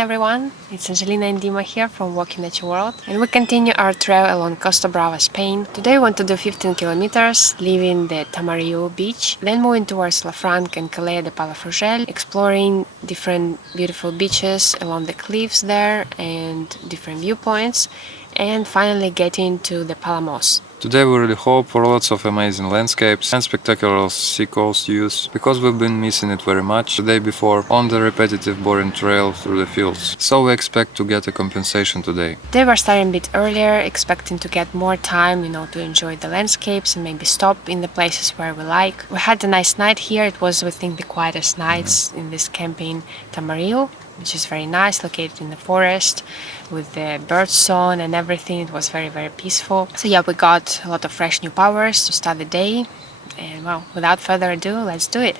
everyone, it's Angelina and Dima here from Walking Nature World, and we continue our trail along Costa Brava, Spain. Today we want to do 15 kilometers, leaving the Tamariu beach, then moving towards Llafranc and Calella de Palafrugell, exploring different beautiful beaches along the cliffs there and different viewpoints, and finally getting to the Palamos. Today we really hope for lots of amazing landscapes and spectacular seacoast views, because we've been missing it very much the day before on the repetitive boring trail through the fields. So we expect to get a compensation today. Today we're starting a bit earlier, expecting to get more time, to enjoy the landscapes and maybe stop in the places where we like. We had a nice night here. It was, we think, the quietest nights in this camping Tamariu, which is very nice, located in the forest with the bird song and everything. It was very, very peaceful. So yeah, we got a lot of fresh new powers to start the day. And well, without further ado, let's do it.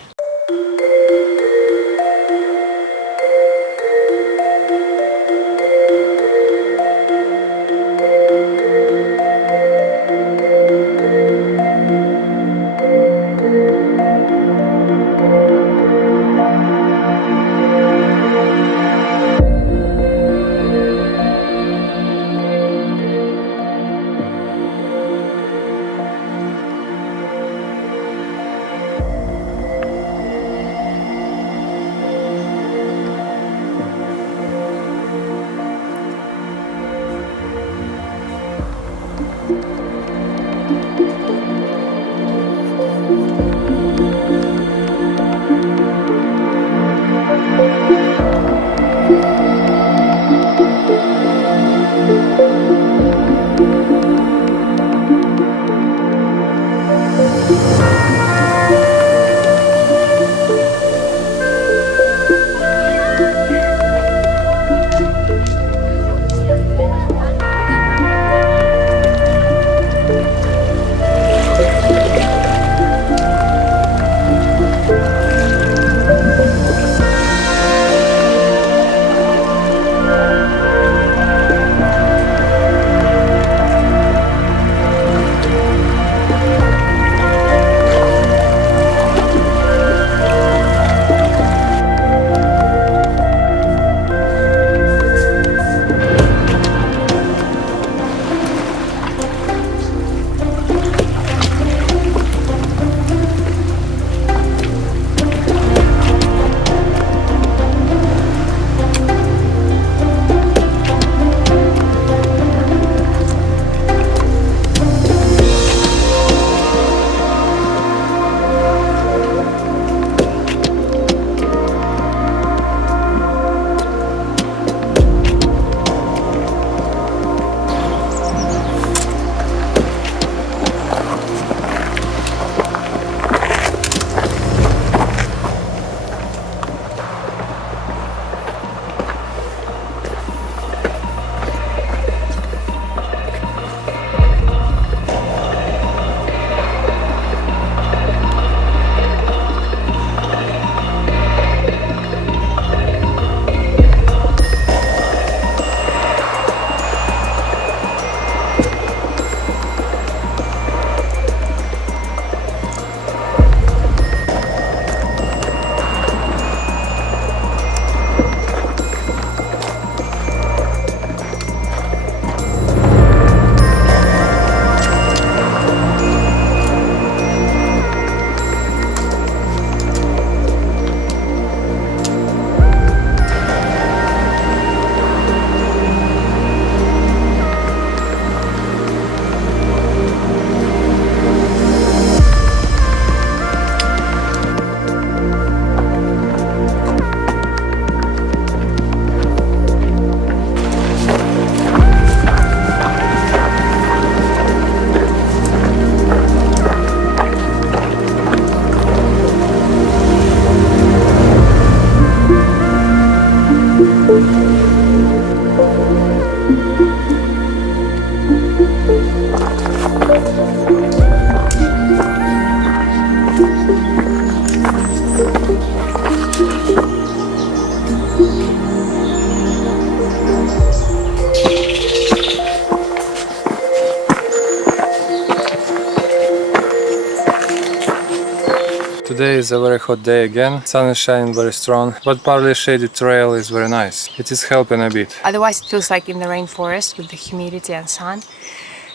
Today is a very hot day again. Sun is shining very strong, but partly shaded trail is very nice. It is helping a bit. Otherwise it feels like in the rainforest with the humidity and sun,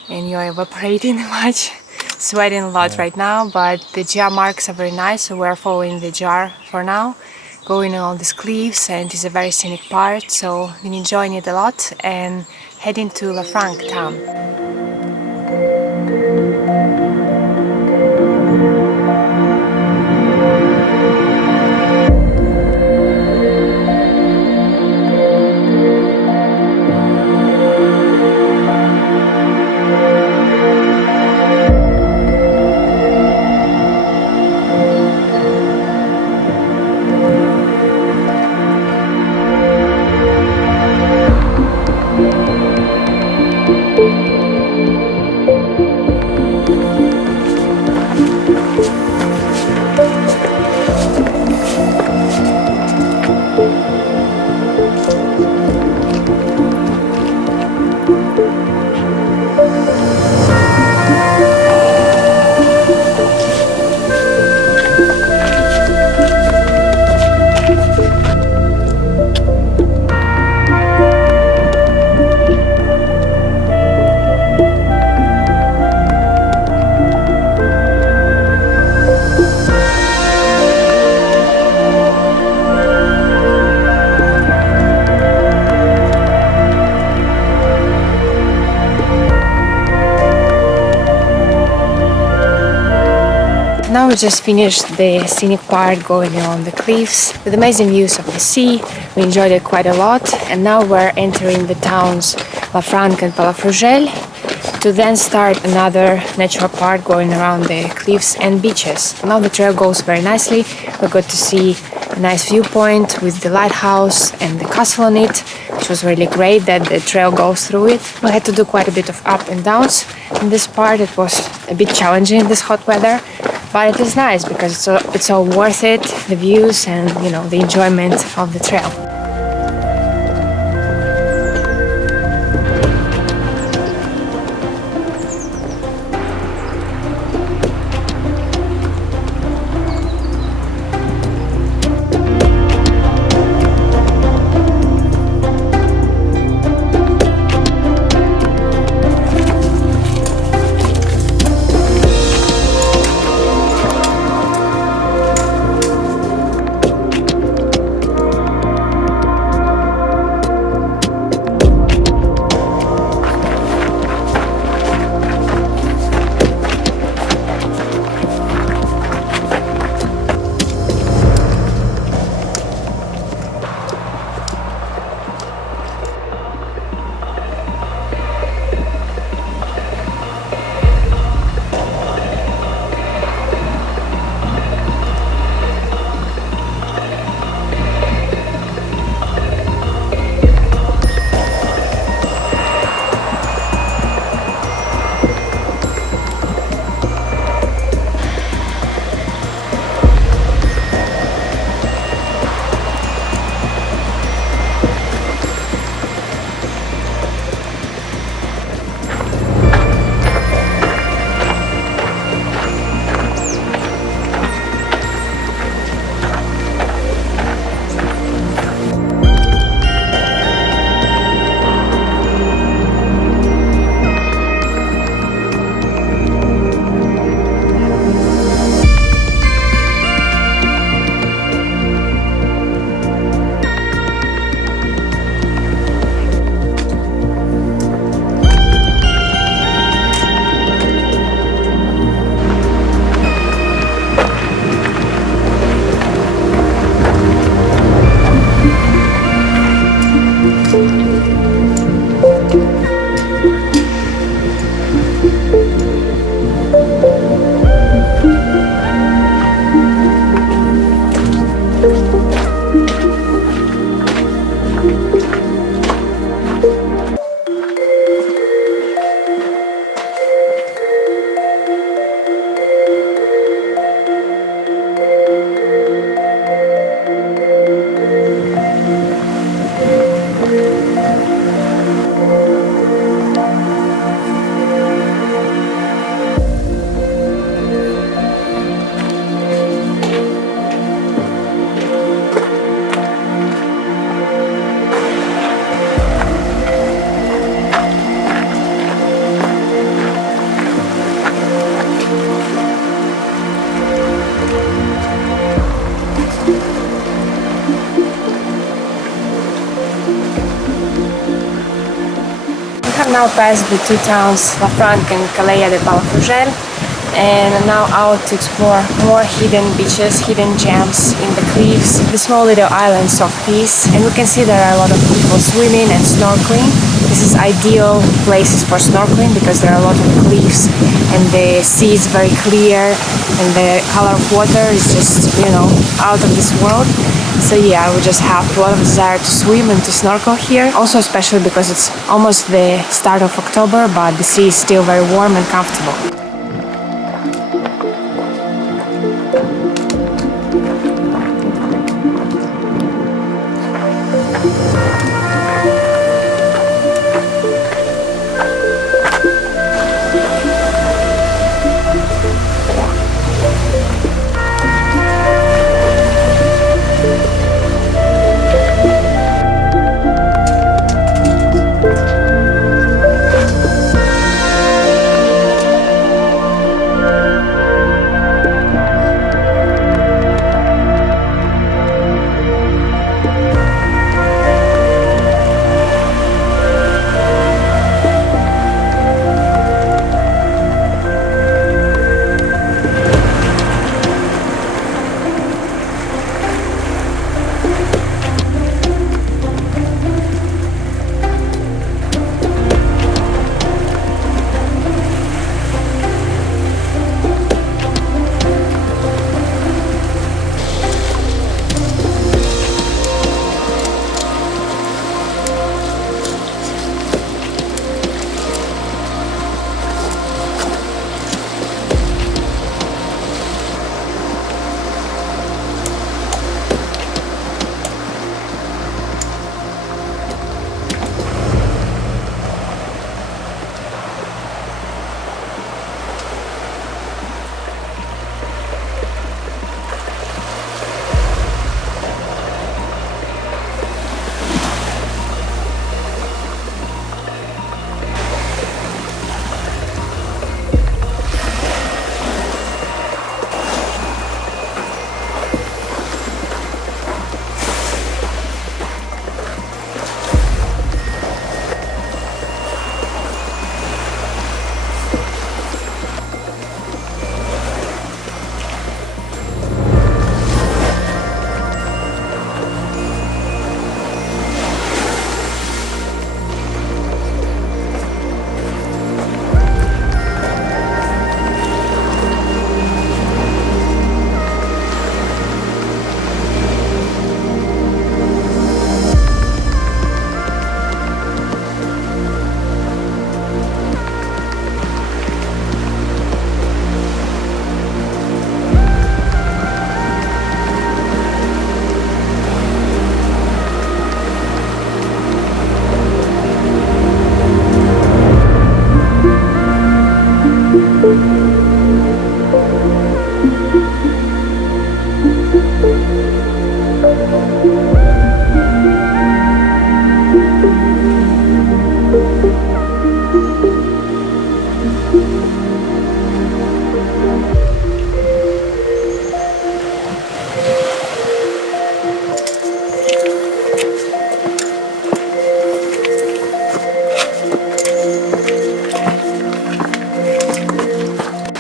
and you're evaporating much, sweating a lot right now, but the GR marks are very nice, so we're following the GR for now, going on these cliffs, and it's a very scenic part, so we're enjoying it a lot and heading to Llafranc town. Now we just finished the scenic part going on the cliffs with amazing views of the sea. We enjoyed it quite a lot, and now we're entering the towns Llafranc and Palafrugell to then start another natural part going around the cliffs and beaches. Now the trail goes very nicely. We got to see a nice viewpoint with the lighthouse and the castle on it, which was really great that the trail goes through it. We had to do quite a bit of up and downs in this part. It was a bit challenging in this hot weather, but it is nice because it's all worth it, the views and, you know, the enjoyment of the trail. now passed the two towns, Llafranc and Calella de Palafrugell, and I'm now out to explore more hidden beaches, hidden gems in the cliffs, the small little islands of peace. And we can see there are a lot of people swimming and snorkeling. This is ideal places for snorkeling because there are a lot of cliffs and the sea is very clear and the color of water is just, you know, out of this world. So yeah, I would just have a lot of desire to swim and to snorkel here. Also especially because it's almost the start of October, but the sea is still very warm and comfortable.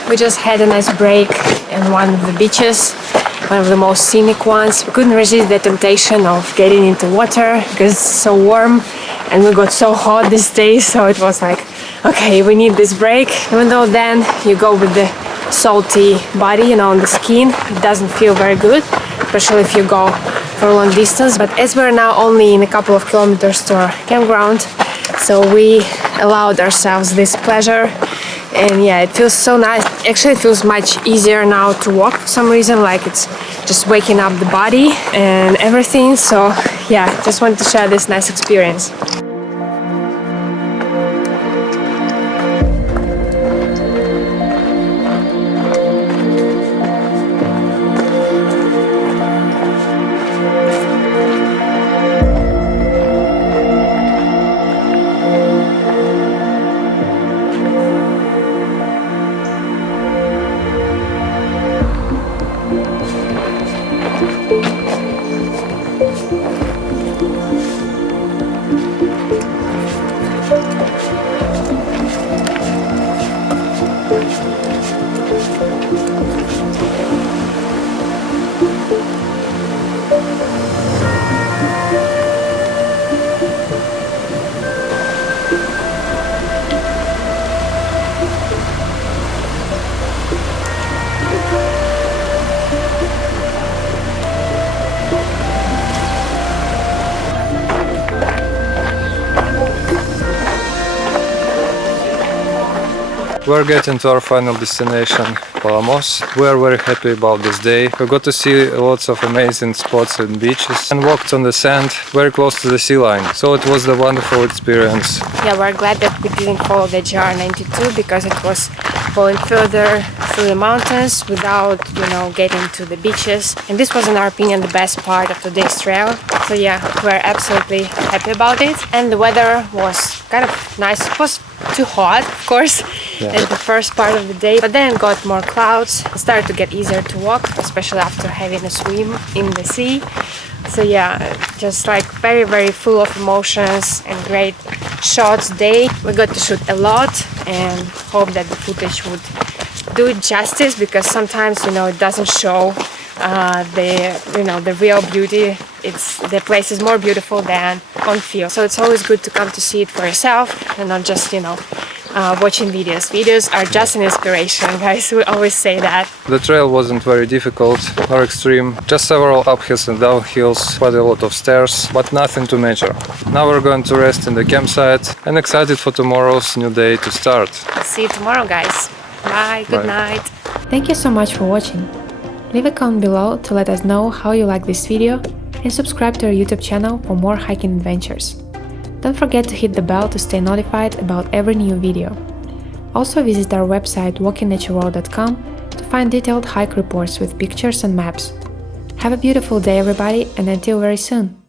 We just had a nice break on one of the beaches, one of the most scenic ones. We couldn't resist the temptation of getting into water because it's so warm and we got so hot these days, so it was like, okay, we need this break. Even though then you go with the salty body, you know, on the skin, it doesn't feel very good, especially if you go for a long distance. But as we're now only in a couple of kilometers to our campground, so we allowed ourselves this pleasure. And yeah, it feels so nice. Actually, it feels much easier now to walk for some reason, like it's just waking up the body and everything. So yeah, just wanted to share this nice experience. We're getting to our final destination, Palamos. We are very happy about this day. We got to see lots of amazing spots and beaches and walked on the sand very close to the sea line. So it was a wonderful experience. Yeah, we're glad that we didn't follow the GR92 because it was going further through the mountains without, getting to the beaches. And this was, in our opinion, the best part of today's trail. So yeah, we're absolutely happy about it. And the weather was kind of nice. It was too hot, of course, at the first part of the day, but then it got more clouds. It started to get easier to walk, especially after having a swim in the sea. So yeah, just like very, very full of emotions and great shots day. We got to shoot a lot and hope that the footage would do it justice, because sometimes, it doesn't show the real beauty. The place is more beautiful than on film. So it's always good to come to see it for yourself and not just, watching videos. Videos are just an inspiration, guys. We always say that. The trail wasn't very difficult or extreme. Just several uphills and downhills, quite a lot of stairs, but nothing to major. Now we're going to rest in the campsite and excited for tomorrow's new day to start. See you tomorrow, guys. Bye. Good night. Thank you so much for watching. Leave a comment below to let us know how you like this video and subscribe to our YouTube channel for more hiking adventures. Don't forget to hit the bell to stay notified about every new video. Also visit our website walkingnatureworld.com to find detailed hike reports with pictures and maps. Have a beautiful day, everybody, and until very soon!